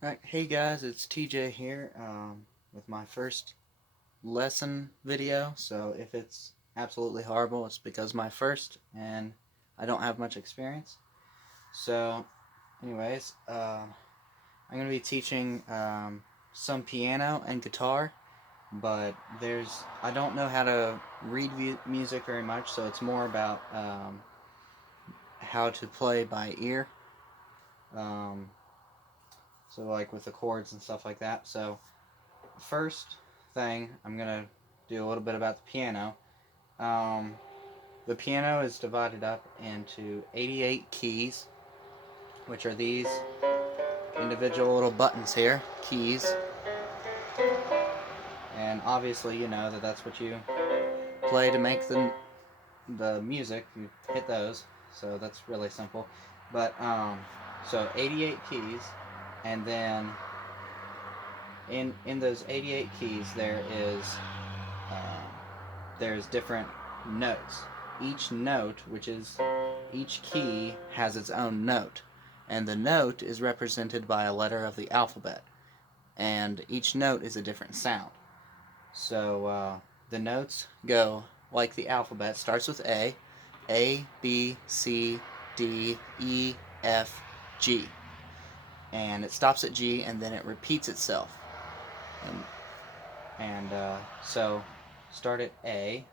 Alright, hey guys, it's TJ here with my first lesson video. So if it's absolutely horrible, it's because my first and I don't have much experience. So, anyways, I'm going to be teaching some piano and guitar, but I don't know how to read music very much, so it's more about how to play by ear. Um, so, like with the chords and stuff like that. So, first thing, I'm going to do a little bit about the piano. Um, the piano is divided up into 88 keys, which are these individual little buttons here, keys. And obviously, you know that that's what you play to make the music. You hit those, so that's really simple. But so 88 keys, and then in those 88 keys um, there's different notes. Each note, each key has its own note, and the note is represented by a letter of the alphabet, and each note is a different sound. So the notes go like the alphabet. Starts with A, B, C, D, E, F, G, and it stops at G, and then it repeats itself. So start at A,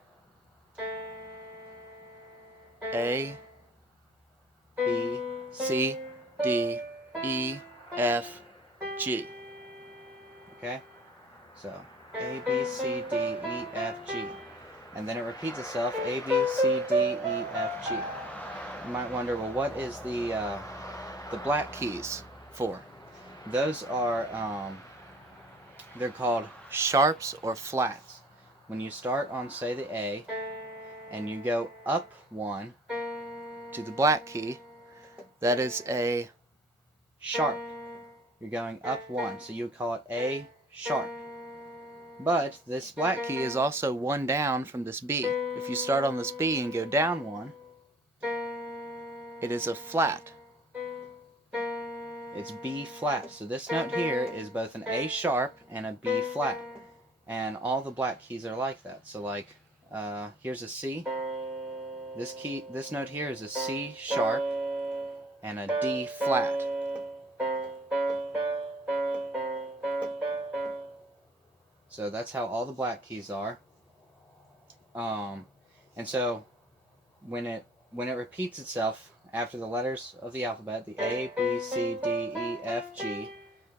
B, C, D, E, F, G. Okay? So, A, B, C, D, E, F, G. And then it repeats itself, A, B, C, D, E, F, G. You might wonder, well, what is the black keys for? Those are, they're called sharps or flats. When you start on, say, the A, and you go up one to the black key, that is a sharp. You're going up one, so you would call it A sharp. But this black key is also one down from this B. If you start on this B and go down one, it is a flat. It's B flat. So this note here is both an A sharp and a B flat. And all the black keys are like that. So like, here's a C. This note here is a C sharp and a D flat. So that's how all the black keys are. And so when it repeats itself after the letters of the alphabet, the A, B, C, D, E, F, G,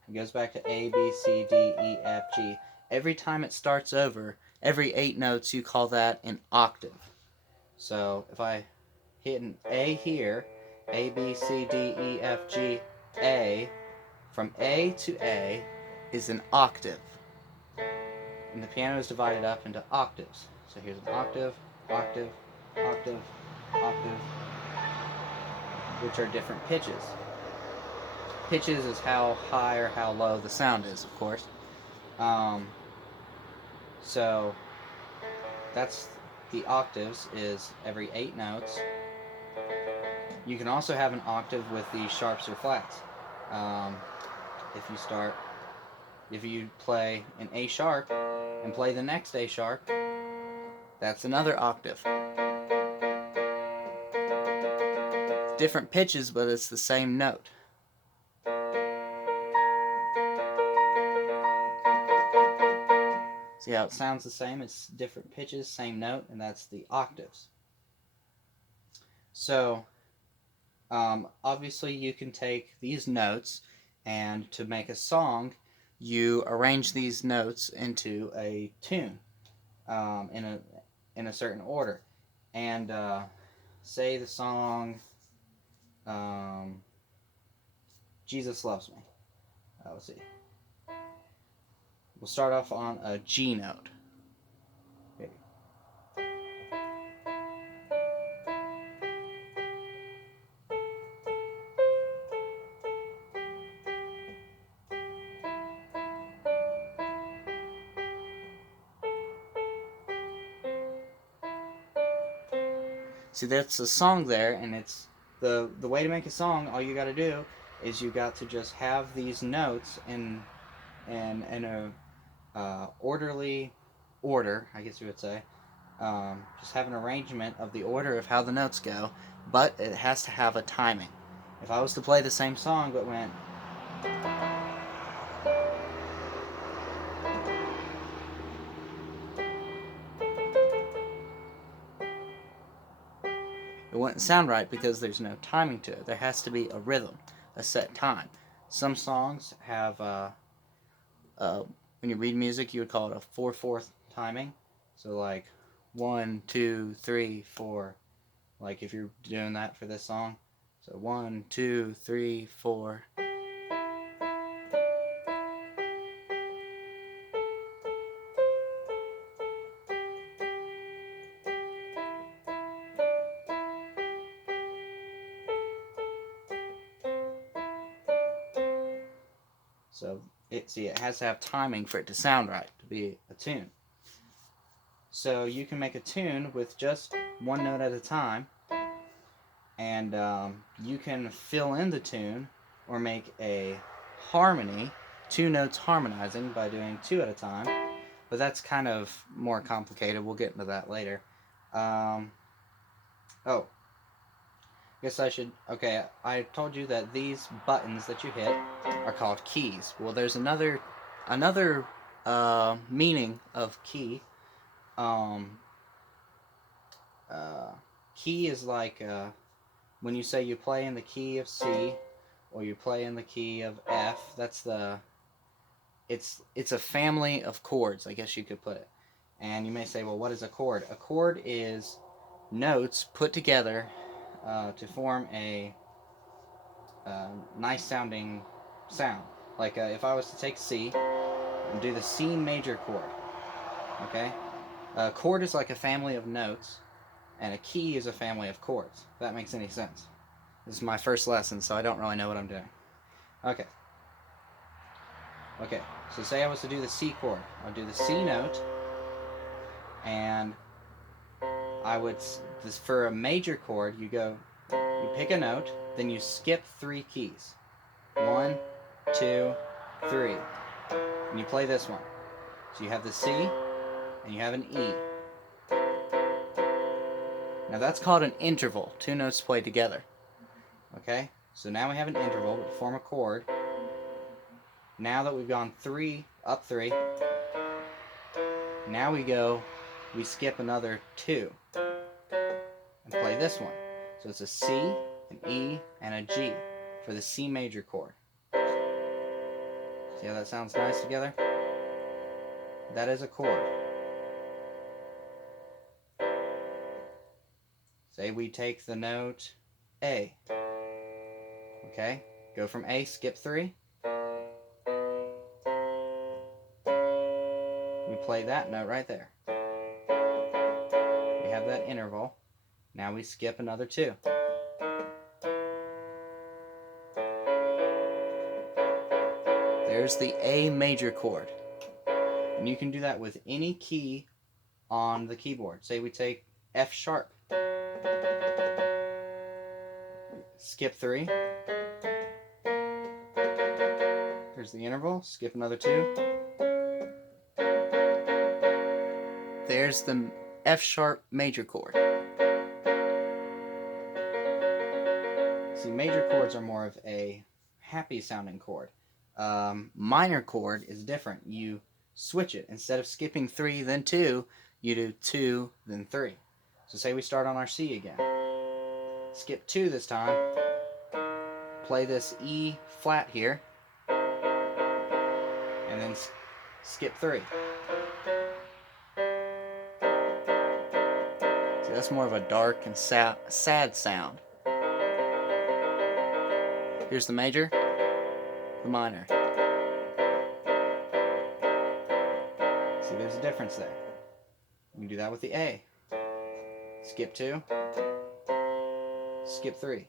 it goes back to A, B, C, D, E, F, G. Every time it starts over, every 8 notes, you call that an octave. So if I hit an A here, A, B, C, D, E, F, G, A, from A to A is an octave. And the piano is divided up into octaves. So here's an octave, octave, octave, octave, which are different pitches. Pitches is how high or how low the sound is, of course. So that's the octaves, is every 8 notes. You can also have an octave with the sharps or flats. If you play an A sharp and play the next A sharp, that's another octave. Different pitches, but it's the same note. See how it sounds the same? It's different pitches, same note, and that's the octaves. So, obviously you can take these notes, and to make a song, you arrange these notes into a tune in a certain order. And say the song Jesus Loves Me. Let's see. We'll start off on a G note. Okay. See, that's a song there, and it's the way to make a song. All you got to do is you got to just have these notes in a orderly order, I guess you would say. Just have an arrangement of the order of how the notes go, but it has to have a timing. If I was to play the same song but went it wouldn't sound right because there's no timing to it. There has to be a rhythm, a set time. Some songs have, when you read music, you would call it a 4/4 timing. So like 1, 2, 3, 4. Like if you're doing that for this song. So 1, 2, 3, 4. So it has to have timing for it to sound right, to be a tune. So you can make a tune with just one note at a time, and you can fill in the tune or make a harmony, 2 notes harmonizing by doing 2 at a time, but that's kind of more complicated. We'll get into that later. Oh, guess I should, okay, I told you that these buttons that you hit are called keys. Well, there's another meaning of key. Key is like when you say you play in the key of C or you play in the key of F. That's the it's a family of chords, I guess you could put it. And you may say, well, what is a chord? A chord is notes put together to form a nice sounding sound. Like if I was to take C and do the C major chord, okay? A chord is like a family of notes, and a key is a family of chords. If that makes any sense. This is my first lesson, so I don't really know what I'm doing. Okay. Okay, so say I was to do the C chord. I'll do the C note, and I would, for a major chord, you pick a note, then you skip 3 keys. 1, 2, 3. And you play this one. So you have the C, and you have an E. Now that's called an interval, 2 notes played together. Okay, so now we have an interval, we form a chord. Now that we've gone 3, up 3, now we skip another 2 and play this one. So it's a C, an E, and a G for the C major chord. See how that sounds nice together? That is a chord. Say we take the note A. Okay, go from A, skip 3. We play that note right there. We have that interval. Now we skip another 2. There's the A major chord. And you can do that with any key on the keyboard. Say we take F sharp. Skip 3. There's the interval. Skip another 2. There's the F sharp major chord. See, major chords are more of a happy sounding chord. Minor chord is different. You switch it. Instead of skipping 3, then 2, you do 2, then 3. So say we start on our C again. Skip 2 this time. Play this E flat here. And then skip 3. See, that's more of a dark and sad sound. Here's the major, the minor. See, there's a difference there. You can do that with the A. Skip 2, skip 3.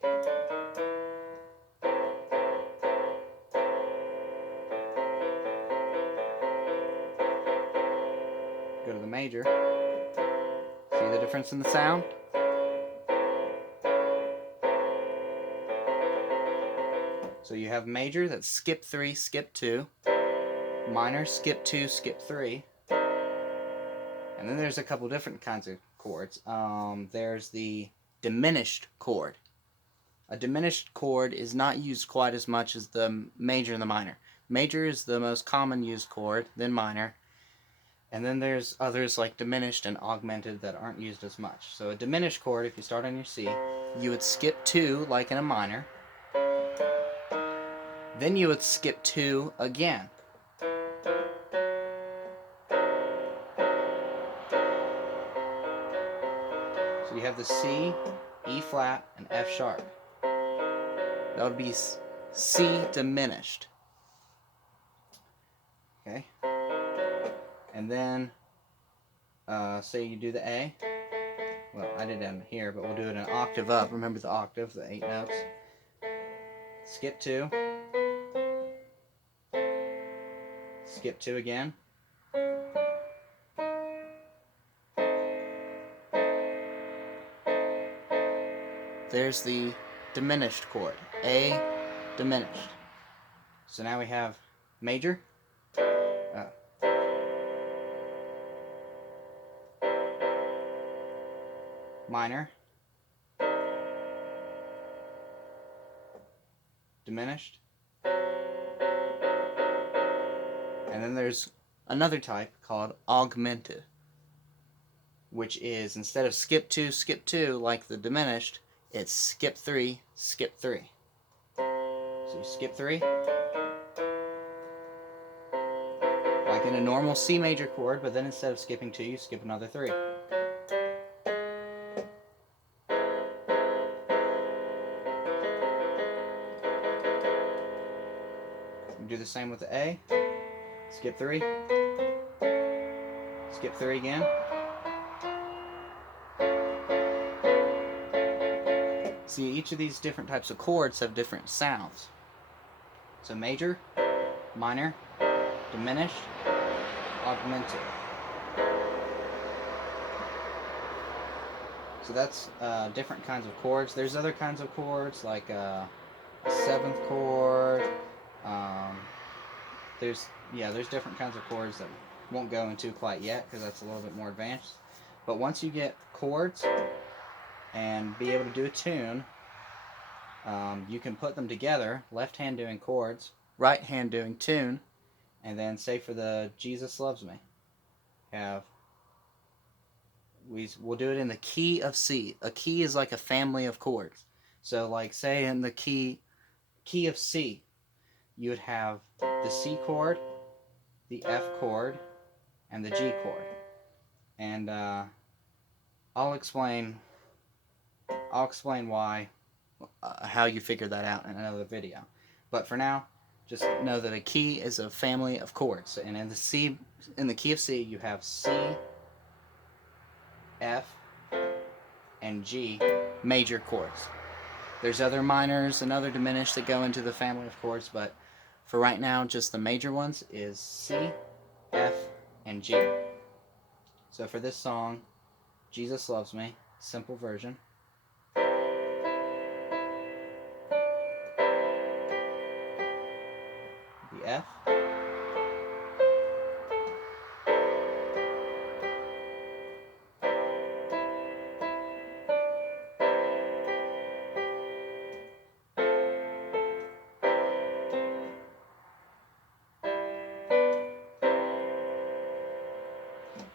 Go to the major. See the difference in the sound? So you have major, that's skip 3, skip 2. Minor, skip 2, skip 3. And then there's a couple different kinds of chords. There's the diminished chord. A diminished chord is not used quite as much as the major and the minor. Major is the most common used chord, then minor. And then there's others like diminished and augmented that aren't used as much. So a diminished chord, if you start on your C, you would skip 2 like in a minor. Then you would skip 2 again. So you have the C, E flat, and F sharp. That would be C diminished. Okay? And then, say you do the A. Well, I did it in here, but we'll do it an octave up. Remember the octave, the 8 notes. Skip 2. Skip 2 again. There's the diminished chord. A diminished. So now we have major. Minor. Diminished. And then there's another type called augmented, which is instead of skip 2, skip 2 like the diminished, it's skip 3, skip 3. So you skip 3, like in a normal C major chord, but then instead of skipping 2, you skip another 3. You do the same with the A. Skip 3. Skip 3 again. See, each of these different types of chords have different sounds. So major, minor, diminished, augmented. So that's different kinds of chords. There's other kinds of chords like a 7th chord. There's different kinds of chords that won't go into quite yet because that's a little bit more advanced. But once you get chords and be able to do a tune, you can put them together, left hand doing chords, right hand doing tune, and then say for the Jesus Loves Me, we'll do it in the key of C. A key is like a family of chords. So like say in the key of C, you would have the C chord, the F chord, and the G chord. And I'll explain why, how you figure that out in another video. But for now, just know that a key is a family of chords. And in the key of C, you have C, F, and G major chords. There's other minors and other diminished that go into the family of chords, but for right now, just the major ones is C, F, and G. So for this song, Jesus Loves Me, simple version. The F.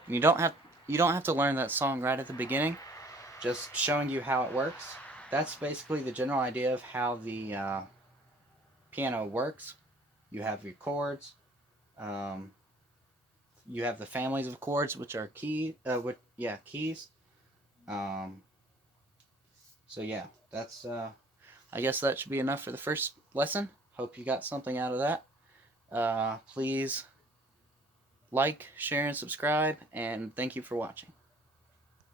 You don't have to learn that song right at the beginning. Just showing you how it works. That's basically the general idea of how the piano works. You have your chords. You have the families of chords, which are keys. So yeah, that's. I guess that should be enough for the first lesson. Hope you got something out of that. Please like, share, and subscribe, and thank you for watching.